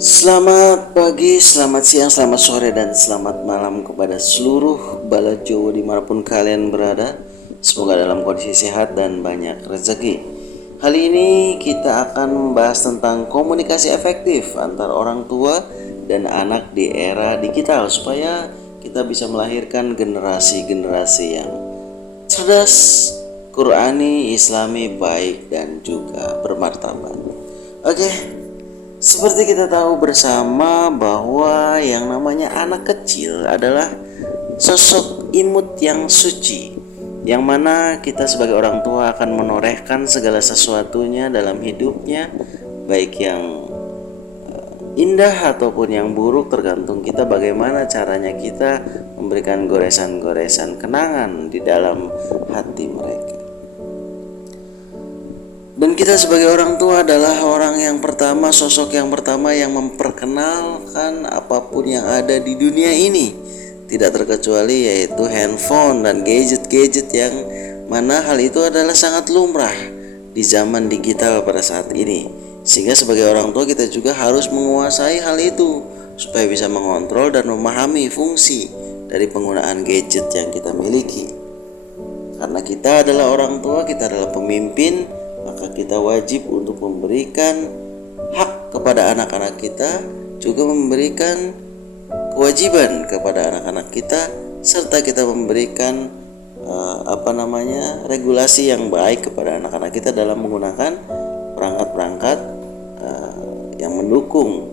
Selamat pagi, selamat siang, selamat sore, dan selamat malam kepada seluruh balajo dimanapun kalian berada. Semoga dalam kondisi sehat dan banyak rezeki. Kali ini kita akan membahas tentang komunikasi efektif antara orang tua dan anak di era digital supaya kita bisa melahirkan generasi-generasi yang cerdas, Qurani, Islami, baik, dan juga bermartabat. Oke, seperti kita tahu bersama bahwa yang namanya anak kecil adalah sosok imut yang suci, yang mana kita sebagai orang tua akan menorehkan segala sesuatunya dalam hidupnya, baik yang indah ataupun yang buruk, tergantung kita bagaimana caranya kita memberikan goresan-goresan kenangan di dalam hati mereka. Dan kita sebagai orang tua adalah orang yang pertama, sosok yang pertama yang memperkenalkan apapun yang ada di dunia ini, tidak terkecuali yaitu handphone dan gadget-gadget, yang mana hal itu adalah sangat lumrah di zaman digital pada saat ini. Sehingga sebagai orang tua kita juga harus menguasai hal itu supaya bisa mengontrol dan memahami fungsi dari penggunaan gadget yang kita miliki. Karena kita adalah orang tua, kita adalah pemimpin, maka kita wajib untuk memberikan hak kepada anak-anak kita, juga memberikan kewajiban kepada anak-anak kita, serta kita memberikan regulasi yang baik kepada anak-anak kita dalam menggunakan perangkat-perangkat yang mendukung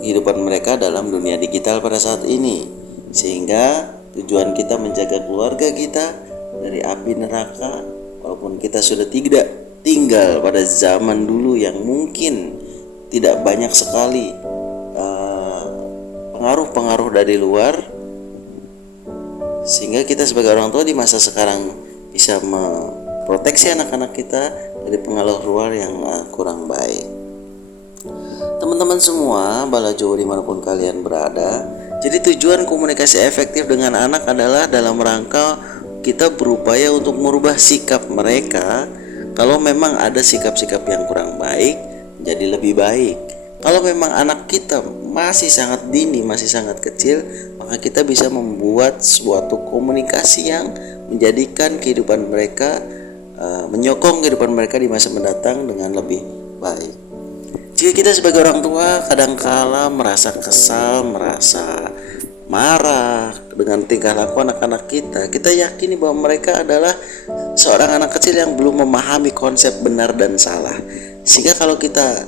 kehidupan mereka dalam dunia digital pada saat ini. Sehingga tujuan kita menjaga keluarga kita dari api neraka, walaupun kita sudah tidak tinggal pada zaman dulu yang mungkin tidak banyak sekali pengaruh-pengaruh dari luar, sehingga kita sebagai orang tua di masa sekarang bisa memproteksi anak-anak kita dari pengaruh luar yang kurang baik. Teman-teman semua, balajo dimanapun kalian berada, jadi tujuan komunikasi efektif dengan anak adalah dalam rangka kita berupaya untuk merubah sikap mereka. Kalau memang ada sikap-sikap yang kurang baik, jadi lebih baik. Kalau memang anak kita masih sangat dini, masih sangat kecil, maka kita bisa membuat suatu komunikasi yang menjadikan kehidupan mereka, menyokong kehidupan mereka di masa mendatang dengan lebih baik. Jika kita sebagai orang tua kadangkala merasa kesal, merasa marah dengan tingkah laku anak-anak kita, kita yakini bahwa mereka adalah seorang anak kecil yang belum memahami konsep benar dan salah. Sehingga kalau kita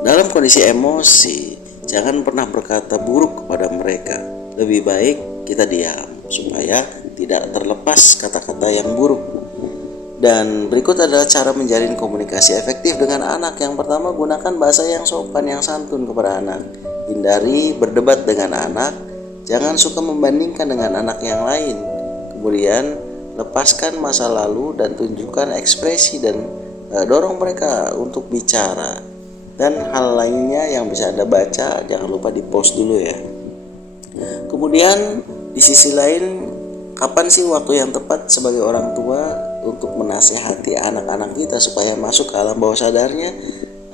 dalam kondisi emosi, jangan pernah berkata buruk kepada mereka. Lebih baik kita diam supaya tidak terlepas kata-kata yang buruk. Dan berikut adalah cara menjalin komunikasi efektif dengan anak. Yang pertama, gunakan bahasa yang sopan, yang santun kepada anak. Hindari berdebat dengan anak, jangan suka membandingkan dengan anak yang lain. Kemudian lepaskan masa lalu dan tunjukkan ekspresi dan dorong mereka untuk bicara. Dan hal lainnya yang bisa Anda baca, jangan lupa di post dulu ya. Kemudian di sisi lain, kapan sih waktu yang tepat sebagai orang tua untuk menasehati anak-anak kita supaya masuk ke alam bawah sadarnya?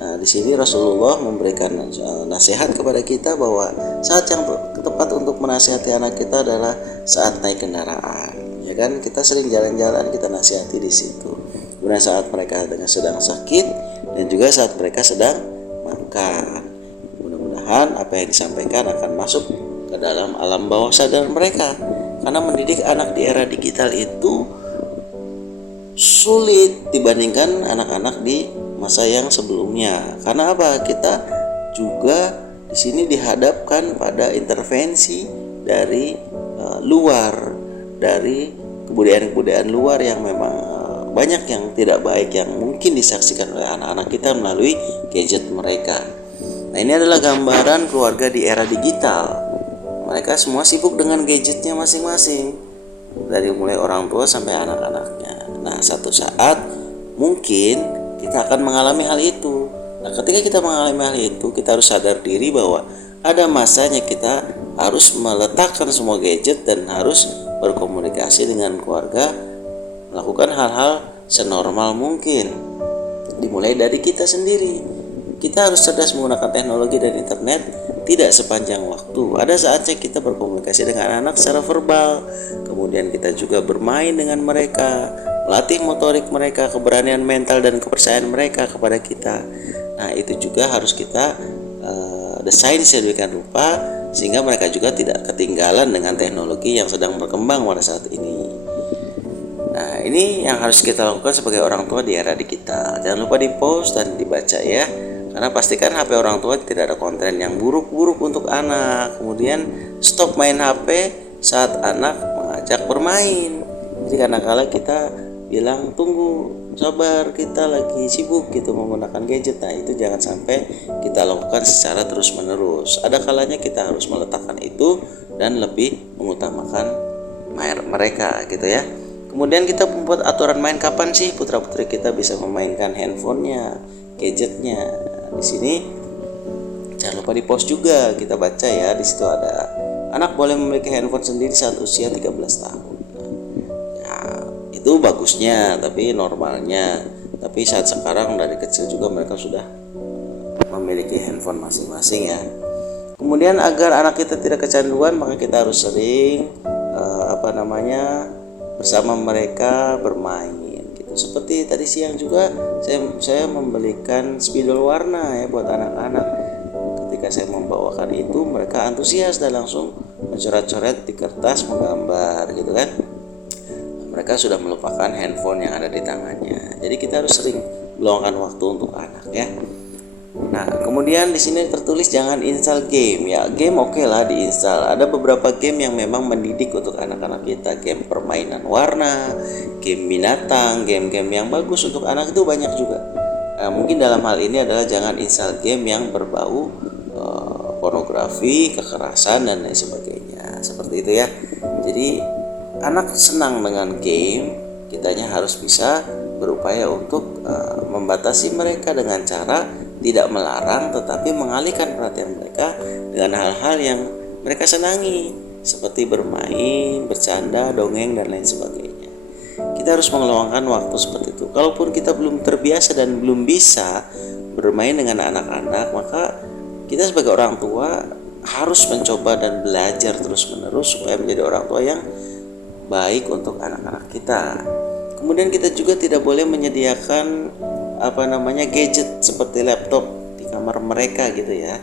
Nah, di sini Rasulullah memberikan nasihat kepada kita bahwa saat yang tepat untuk menasihati anak kita adalah saat naik kendaraan. Ya kan, kita sering jalan-jalan, kita nasihati di situ. Kemudian saat mereka sedang sakit dan juga saat mereka sedang makan. Mudah-mudahan apa yang disampaikan akan masuk ke dalam alam bawah sadar mereka. Karena mendidik anak di era digital itu sulit dibandingkan anak-anak di masa yang sebelumnya. Karena apa? Kita juga di sini dihadapkan pada intervensi dari luar, dari kebudayaan-kebudayaan luar yang memang banyak yang tidak baik yang mungkin disaksikan oleh anak-anak kita melalui gadget mereka. Nah, ini adalah gambaran keluarga di era digital. Mereka semua sibuk dengan gadgetnya masing-masing, dari mulai orang tua sampai anak-anaknya. Nah, satu saat mungkin kita akan mengalami hal itu. Nah, ketika kita mengalami hal itu, kita harus sadar diri bahwa ada masanya kita harus meletakkan semua gadget dan harus berkomunikasi dengan keluarga, melakukan hal-hal senormal mungkin. Dimulai dari kita sendiri. kita harus cerdas menggunakan teknologi dan internet tidak sepanjang waktu. Ada saatnya kita berkomunikasi dengan anak secara verbal, kemudian kita juga bermain dengan mereka, melatih motorik mereka, keberanian mental dan kepercayaan mereka kepada kita. Nah, itu juga harus kita desain sedemikian rupa sehingga mereka juga tidak ketinggalan dengan teknologi yang sedang berkembang pada saat ini. Nah, ini yang harus kita lakukan sebagai orang tua di era digital. Jangan lupa di-post dan dibaca ya. Karena pastikan HP orang tua tidak ada konten yang buruk-buruk untuk anak. Kemudian stop main HP saat anak mengajak bermain. Jadi kadang-kala kita bilang tunggu, sabar, kita lagi sibuk gitu menggunakan gadget. Nah, itu jangan sampai kita lakukan secara terus-menerus. Ada kalanya kita harus meletakkan itu dan lebih mengutamakan mereka gitu ya. Kemudian kita membuat aturan main kapan sih putra-putri kita bisa memainkan handphonenya, gadgetnya. Di sini jangan lupa di-post juga, kita baca ya. Di situ ada anak boleh memiliki handphone sendiri saat usia 13 tahun. Ya, itu bagusnya, tapi normalnya. Tapi saat sekarang dari kecil juga mereka sudah memiliki handphone masing-masing ya. Kemudian agar anak kita tidak kecanduan, maka kita harus sering bersama mereka bermain gitu. Seperti tadi siang juga saya membelikan spidol warna ya buat anak-anak. Ketika saya membawakan itu, mereka antusias dan langsung mencoret-coret di kertas, menggambar gitu kan. Mereka sudah melupakan handphone yang ada di tangannya. Jadi kita harus sering meluangkan waktu untuk anak ya. Nah, kemudian di sini tertulis jangan install game ya. Game oke lah diinstal. Ada beberapa game yang memang mendidik untuk anak-anak kita. Game permainan warna, game binatang, game-game yang bagus untuk anak itu banyak juga. Nah, mungkin dalam hal ini adalah jangan install game yang berbau pornografi, kekerasan dan lain sebagainya. Seperti itu ya. Jadi anak senang dengan game, kitanya harus bisa berupaya untuk membatasi mereka dengan cara tidak melarang tetapi mengalihkan perhatian mereka dengan hal-hal yang mereka senangi seperti bermain, bercanda, dongeng dan lain sebagainya. Kita harus mengeluangkan waktu seperti itu. Kalaupun kita belum terbiasa dan belum bisa bermain dengan anak-anak, maka kita sebagai orang tua harus mencoba dan belajar terus-menerus supaya menjadi orang tua yang baik untuk anak-anak kita. Kemudian kita juga tidak boleh menyediakan gadget seperti laptop di kamar mereka gitu ya.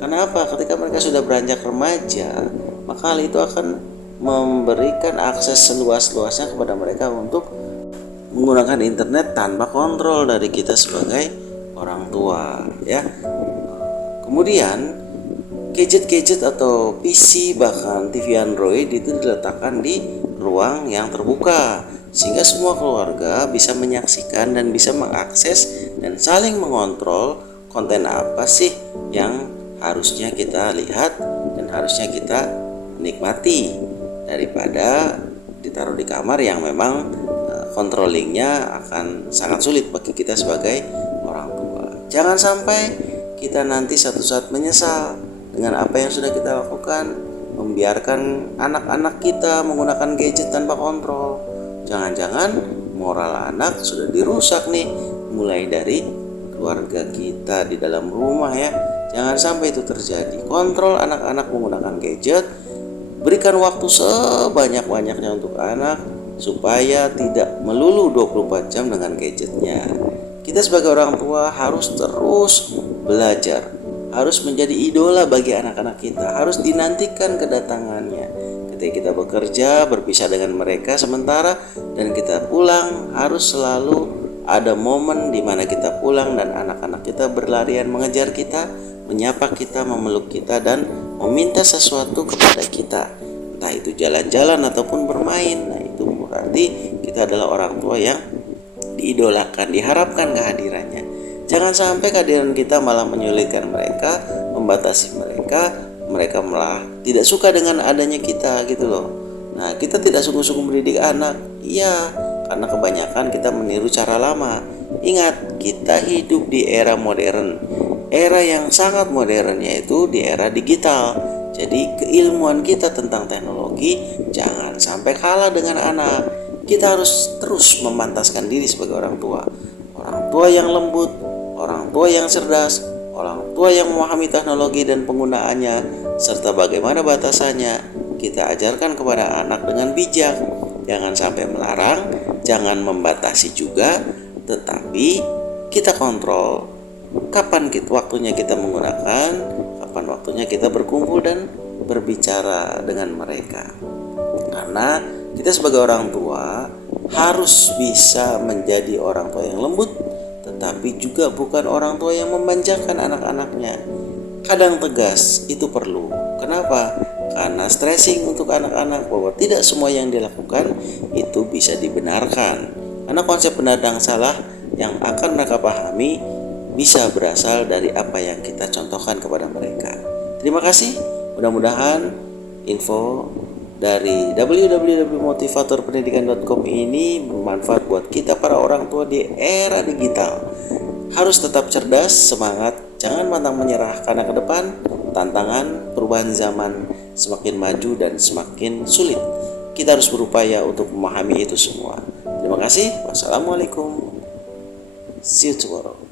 Karena apa? Ketika mereka sudah beranjak remaja, maka hal itu akan memberikan akses seluas-luasnya kepada mereka untuk menggunakan internet tanpa kontrol dari kita sebagai orang tua ya. Kemudian gadget-gadget atau PC bahkan TV Android itu diletakkan di ruang yang terbuka sehingga semua keluarga bisa menyaksikan dan bisa mengakses dan saling mengontrol konten apa sih yang harusnya kita lihat dan harusnya kita nikmati daripada ditaruh di kamar yang memang controllingnya akan sangat sulit bagi kita sebagai orang tua. Jangan sampai kita nanti suatu saat menyesal dengan apa yang sudah kita lakukan, membiarkan anak-anak kita menggunakan gadget tanpa kontrol. Jangan-jangan moral anak sudah dirusak nih, mulai dari keluarga kita di dalam rumah ya. Jangan sampai itu terjadi. Kontrol anak-anak menggunakan gadget, berikan waktu sebanyak-banyaknya untuk anak supaya tidak melulu 24 jam dengan gadgetnya. Kita sebagai orang tua harus terus belajar, harus menjadi idola bagi anak-anak kita, harus dinantikan kedatangannya. Ketika kita bekerja, berpisah dengan mereka sementara dan kita pulang, harus selalu ada momen di mana kita pulang dan anak-anak kita berlarian mengejar kita, menyapa kita, memeluk kita dan meminta sesuatu kepada kita. Entah itu jalan-jalan ataupun bermain. Nah, itu berarti kita adalah orang tua yang diidolakan, diharapkan kehadirannya. Jangan sampai kehadiran kita malah menyulitkan mereka, membatasi mereka malah tidak suka dengan adanya kita gitu loh. Nah, kita tidak sungguh-sungguh mendidik anak. Iya, karena kebanyakan kita meniru cara lama. Ingat, kita hidup di era modern. Era yang sangat modern yaitu di era digital. Jadi keilmuan kita tentang teknologi jangan sampai kalah dengan anak. Kita harus terus memantaskan diri sebagai orang tua. Orang tua yang lembut, orang tua yang cerdas, orang tua yang memahami teknologi dan penggunaannya serta bagaimana batasannya, kita ajarkan kepada anak dengan bijak. Jangan sampai melarang, jangan membatasi juga, tetapi kita kontrol kapan waktunya kita menggunakan, kapan waktunya kita berkumpul dan berbicara dengan mereka. Karena kita sebagai orang tua harus bisa menjadi orang tua yang lembut, tetapi juga bukan orang tua yang memanjakan anak-anaknya. Kadang tegas itu perlu. Kenapa? Karena stressing untuk anak-anak bahwa tidak semua yang dilakukan itu bisa dibenarkan. Karena konsep benar dan salah yang akan mereka pahami bisa berasal dari apa yang kita contohkan kepada mereka. Terima kasih. Mudah-mudahan info dari www.motivatorpendidikan.com ini bermanfaat buat kita para orang tua di era digital. Harus tetap cerdas, semangat, jangan pantang menyerah karena ke depan tantangan perubahan zaman semakin maju dan semakin sulit. Kita harus berupaya untuk memahami itu semua. Terima kasih. Wassalamualaikum. See you tomorrow.